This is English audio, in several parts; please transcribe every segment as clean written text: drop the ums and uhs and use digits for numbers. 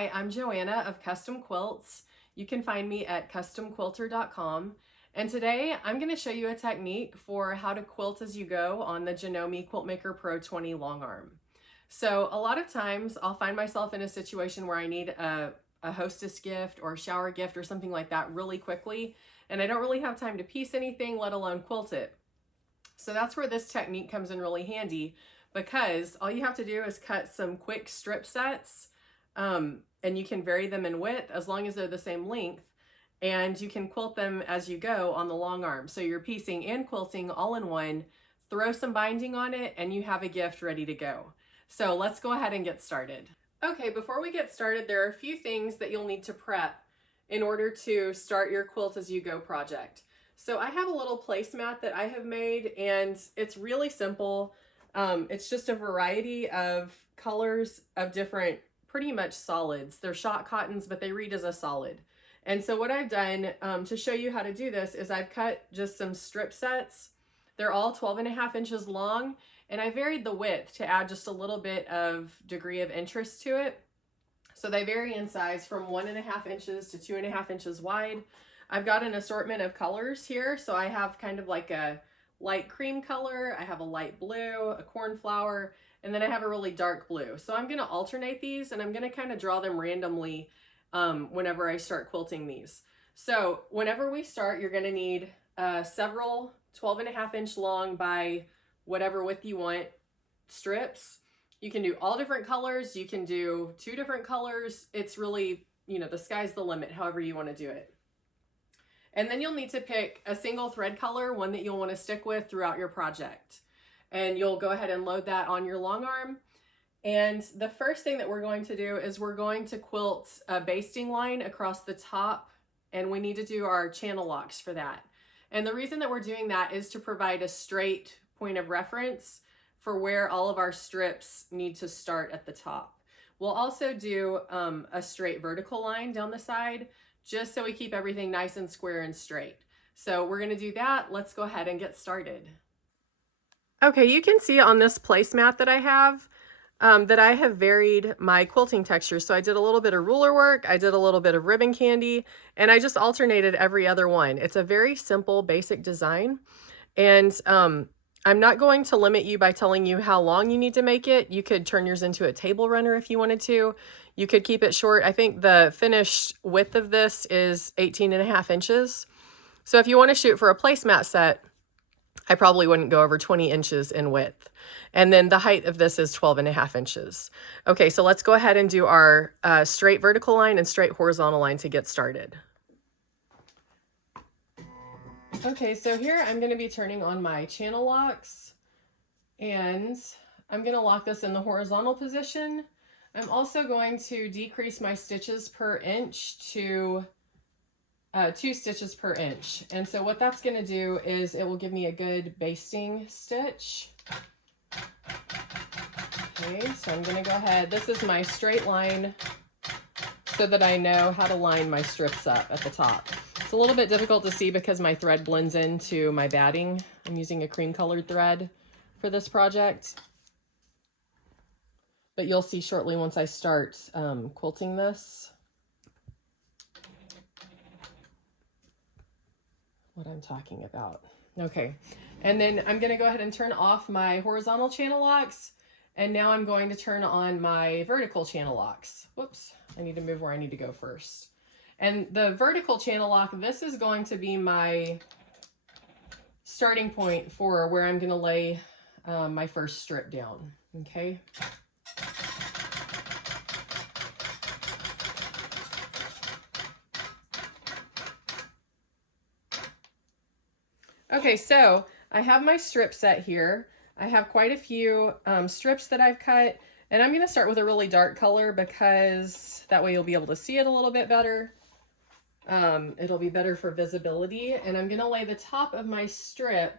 Hi, I'm Joanna of Custom Quilts. You can find me at customquilter.com. And today I'm going to show you a technique for how to quilt as you go on the Janome Quilt Maker Pro 20 long arm. So a lot of times I'll find myself in a situation where I need a hostess gift or a shower gift or something like that really quickly, and I don't really have time to piece anything, let alone quilt it. So that's where this technique comes in really handy, because all you have to do is cut some quick strip sets, and you can vary them in width as long as they're the same length, and you can quilt them as you go on the long arm. So you're piecing and quilting all in one, throw some binding on it, and you have a gift ready to go. So let's go ahead and get started. Okay, before we get started, there are a few things that you'll need to prep in order to start your quilt as you go project. So I have a little placemat that I have made, and it's really simple. It's just a variety of colors of different, pretty much solids. They're shot cottons, but they read as a solid. And so what I've done to show you how to do this is I've cut just some strip sets. They're all 12.5 inches long, and I varied the width to add just a little bit of degree of interest to it. So they vary in size from 1.5 inches to 2.5 inches wide. I've got an assortment of colors here. So I have kind of like a light cream color, I have a light blue, a cornflower, and then I have a really dark blue. So I'm gonna alternate these, and I'm gonna kind of draw them randomly whenever I start quilting these. So whenever we start, you're gonna need several 12.5 inch long by whatever width you want strips. You can do all different colors, you can do 2 different colors. It's really, the sky's the limit, however you want to do it. And then you'll need to pick a single thread color, one that you'll want to stick with throughout your project. And you'll go ahead and load that on your long arm. And the first thing that we're going to do is we're going to quilt a basting line across the top, and we need to do our channel locks for that. And the reason that we're doing that is to provide a straight point of reference for where all of our strips need to start at the top. We'll also do a straight vertical line down the side, just so we keep everything nice and square and straight. So we're gonna do that. Let's go ahead and get started. Okay, you can see on this placemat that I have varied my quilting texture. So I did a little bit of ruler work, I did a little bit of ribbon candy, and I just alternated every other one. It's a very simple, basic design. And I'm not going to limit you by telling you how long you need to make it. You could turn yours into a table runner if you wanted to. You could keep it short. I think the finished width of this is 18.5 inches. So if you want to shoot for a placemat set, I probably wouldn't go over 20 inches in width. And then the height of this is 12.5 inches. Okay, so let's go ahead and do our straight vertical line and straight horizontal line to get started. Okay, so here I'm going to be turning on my channel locks, and I'm going to lock this in the horizontal position. I'm also going to decrease my stitches per inch to 2 stitches per inch. And so what that's going to do is it will give me a good basting stitch. Okay, so I'm going to go ahead. This is my straight line so that I know how to line my strips up at the top. It's a little bit difficult to see because my thread blends into my batting. I'm using a cream colored thread for this project, but you'll see shortly once I start quilting this what I'm talking about. Okay, and then I'm going to go ahead and turn off my horizontal channel locks, and now I'm going to turn on my vertical channel locks. Whoops, I need to move where I need to go first. And the vertical channel lock, this is going to be my starting point for where I'm going to lay my first strip down. Okay. Okay, so I have my strip set here. I have quite a few strips that I've cut, and I'm going to start with a really dark color because that way you'll be able to see it a little bit better. It'll be better for visibility, and I'm going to lay the top of my strip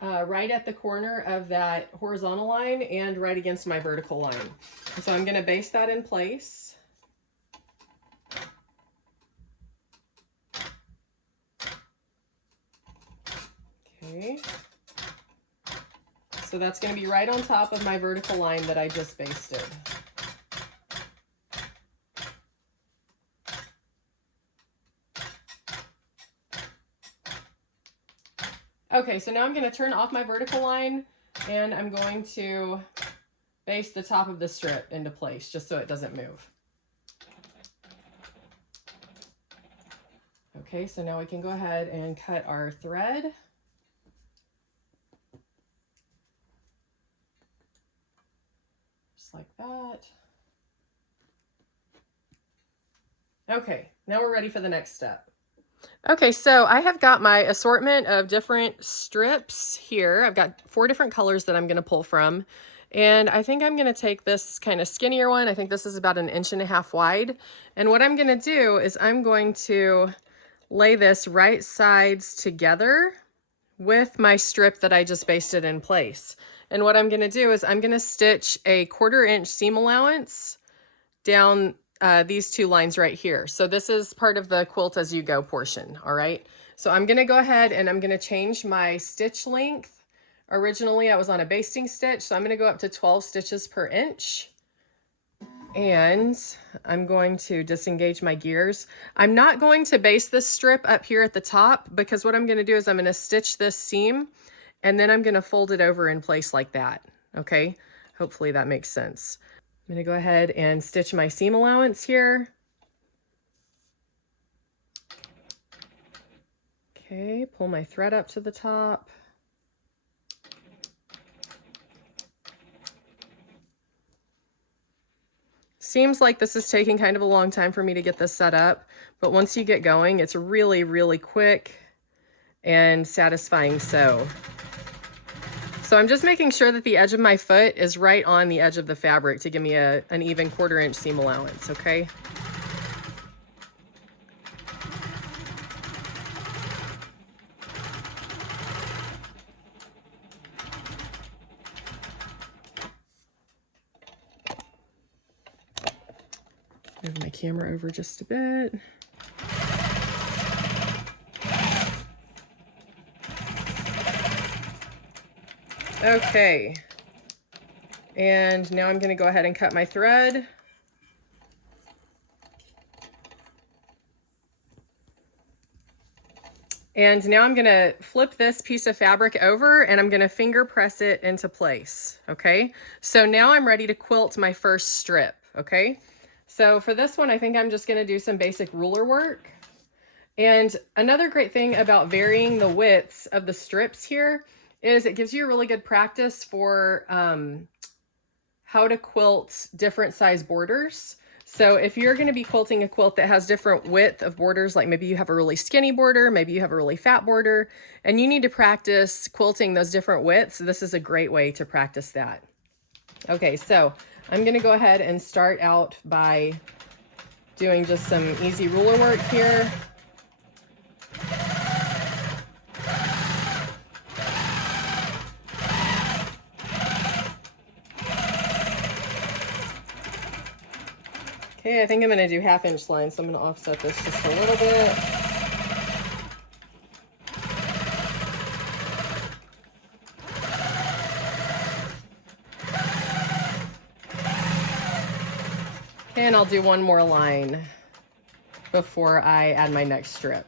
right at the corner of that horizontal line and right against my vertical line. And so I'm going to base that in place. Okay. So that's going to be right on top of my vertical line that I just basted. Okay, so now I'm going to turn off my vertical line and I'm going to baste the top of the strip into place just so it doesn't move. Okay, so now we can go ahead and cut our thread. Just like that. Okay, now we're ready for the next step. Okay, so I have got my assortment of different strips here. I've got 4 different colors that I'm going to pull from. And I think I'm going to take this kind of skinnier one. I think this is about 1.5 inches wide. And what I'm going to do is I'm going to lay this right sides together with my strip that I just basted in place. And what I'm going to do is I'm going to stitch a 1/4 inch seam allowance down these 2 lines right here. So this is part of the quilt as you go portion. All right. So I'm going to go ahead and I'm going to change my stitch length. Originally I was on a basting stitch, so I'm going to go up to 12 stitches per inch. And I'm going to disengage my gears. I'm not going to baste this strip up here at the top because what I'm going to do is I'm going to stitch this seam and then I'm going to fold it over in place like that. Okay. Hopefully that makes sense. I'm going to go ahead and stitch my seam allowance here. Okay, pull my thread up to the top. Seems like this is taking kind of a long time for me to get this set up, but once you get going, it's really, really quick and satisfying sew. So I'm just making sure that the edge of my foot is right on the edge of the fabric to give me an even 1/4 inch seam allowance, okay? Move my camera over just a bit. Okay, and now I'm going to go ahead and cut my thread. And now I'm going to flip this piece of fabric over and I'm going to finger press it into place. Okay, so now I'm ready to quilt my first strip. Okay, so for this one, I think I'm just going to do some basic ruler work. And another great thing about varying the widths of the strips here is it gives you a really good practice for how to quilt different size borders. So if you're going to be quilting a quilt that has different width of borders, like maybe you have a really skinny border, maybe you have a really fat border, and you need to practice quilting those different widths, this is a great way to practice that. Okay, so I'm going to go ahead and start out by doing just some easy ruler work here. Okay, I think I'm going to do 1/2 inch lines, so I'm going to offset this just a little bit. And I'll do one more line before I add my next strip.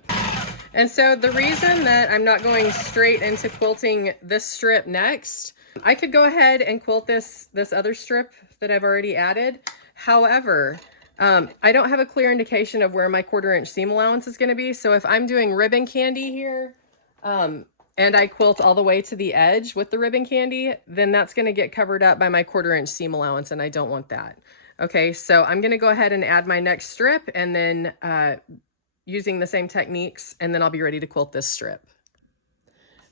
And so the reason that I'm not going straight into quilting this strip next, I could go ahead and quilt this other strip that I've already added. However, I don't have a clear indication of where my 1/4 inch seam allowance is going to be. So if I'm doing ribbon candy here, and I quilt all the way to the edge with the ribbon candy, then that's going to get covered up by my 1/4 inch seam allowance, and I don't want that. Okay, so I'm going to go ahead and add my next strip, and then using the same techniques, and then I'll be ready to quilt this strip.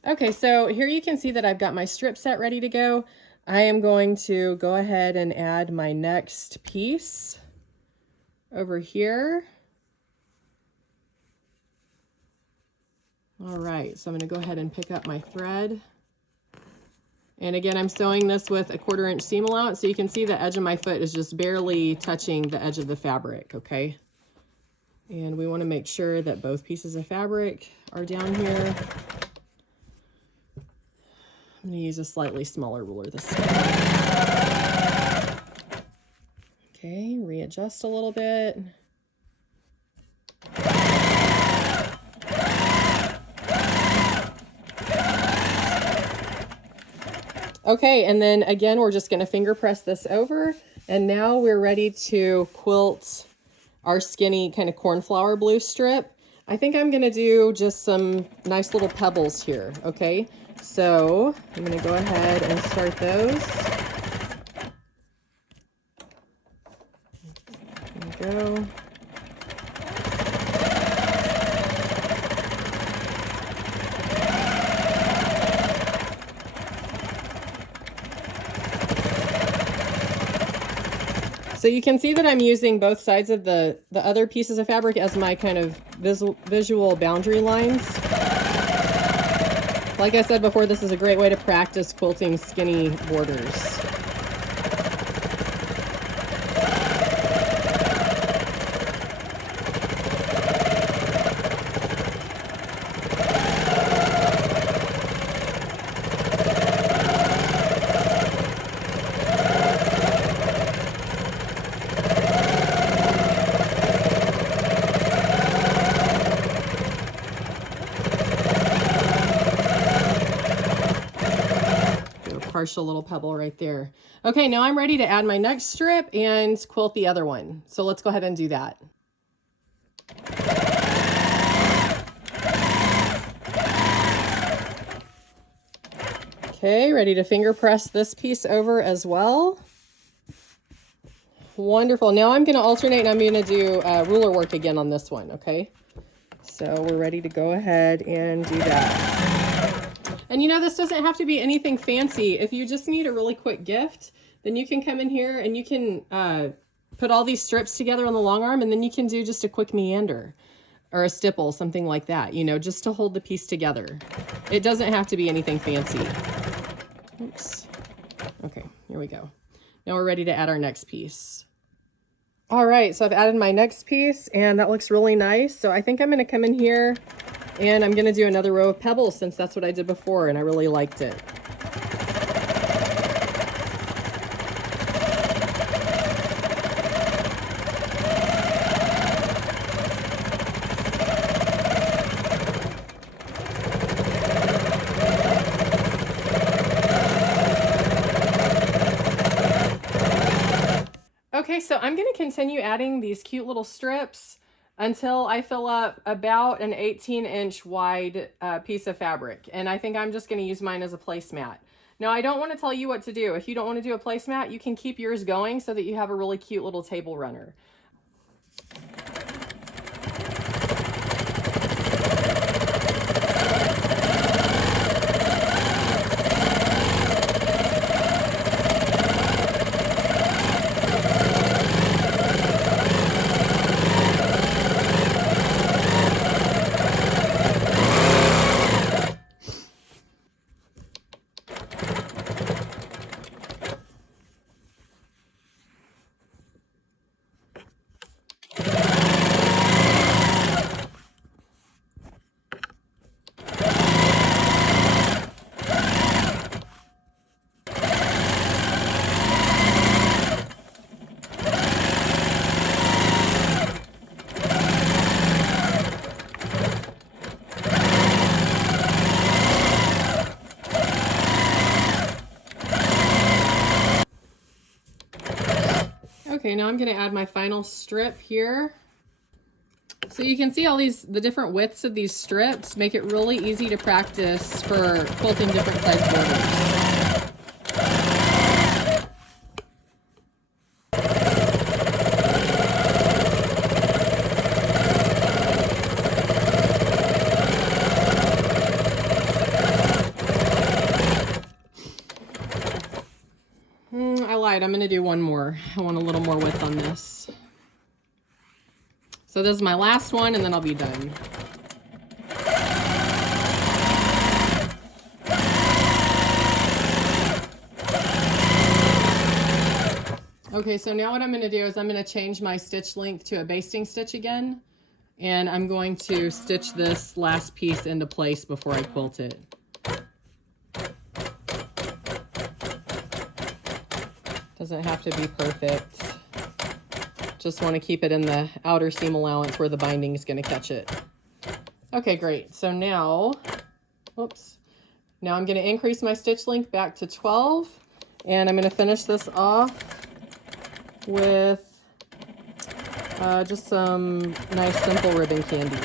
Okay, so here you can see that I've got my strip set ready to go. I am going to go ahead and add my next piece over here. All right, so I'm going to go ahead and pick up my thread. And again, I'm sewing this with a 1/4 inch seam allowance, so you can see the edge of my foot is just barely touching the edge of the fabric, okay? And we want to make sure that both pieces of fabric are down here. I'm going to use a slightly smaller ruler this time. Okay, readjust a little bit. Okay, and then again, we're just gonna finger press this over, and now we're ready to quilt our skinny kind of cornflower blue strip. I think I'm gonna do just some nice little pebbles here, okay? So I'm gonna go ahead and start those. There we go. So you can see that I'm using both sides of the other pieces of fabric as my kind of visual boundary lines. Like I said before, this is a great way to practice quilting skinny borders. Partial little pebble right there. Okay, now I'm ready to add my next strip and quilt the other one. So let's go ahead and do that. Okay, ready to finger press this piece over as well. Wonderful. Now I'm going to alternate and I'm going to do ruler work again on this one, okay? So we're ready to go ahead and do that. And you know, this doesn't have to be anything fancy. If you just need a really quick gift, then you can come in here and you can put all these strips together on the long arm, and then you can do just a quick meander or a stipple, something like that, you know, just to hold the piece together. It doesn't have to be anything fancy. Oops. Okay, here we go. Now we're ready to add our next piece. All right, so I've added my next piece and that looks really nice. So I think I'm gonna come in here and I'm gonna do another row of pebbles since that's what I did before and I really liked it. Okay, so I'm gonna continue adding these cute little strips until I fill up about an 18-inch wide piece of fabric. And I think I'm just gonna use mine as a placemat. Now, I don't wanna tell you what to do. If you don't wanna do a placemat, you can keep yours going so that you have a really cute little table runner. Okay, now I'm gonna add my final strip here. So you can see all the different widths of these strips make it really easy to practice for quilting different size borders. I lied, I'm gonna do one more. I want a little more width on this. So this is my last one and then I'll be done. Okay, so now what I'm gonna do is I'm gonna change my stitch length to a basting stitch again, and I'm going to stitch this last piece into place before I quilt it. Doesn't have to be perfect. Just want to keep it in the outer seam allowance where the binding is going to catch it. Okay, great. So now, whoops, Now I'm going to increase my stitch length back to 12, and I'm going to finish this off with just some nice simple ribbon candy.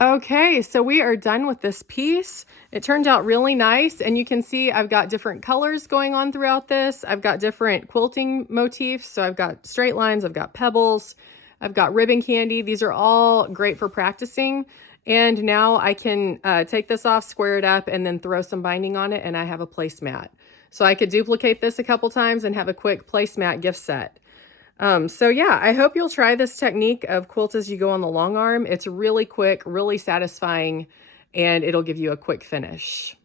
Okay, so we are done with this piece. It turned out really nice, and you can see I've got different colors going on throughout this. I've got different quilting motifs, so I've got straight lines, I've got pebbles, I've got ribbon candy. These are all great for practicing, and now I can take this off, square it up, and then throw some binding on it, and I have a placemat. So I could duplicate this a couple times and have a quick placemat gift set. So yeah, I hope you'll try this technique of quilt as you go on the long arm. It's really quick, really satisfying, and it'll give you a quick finish.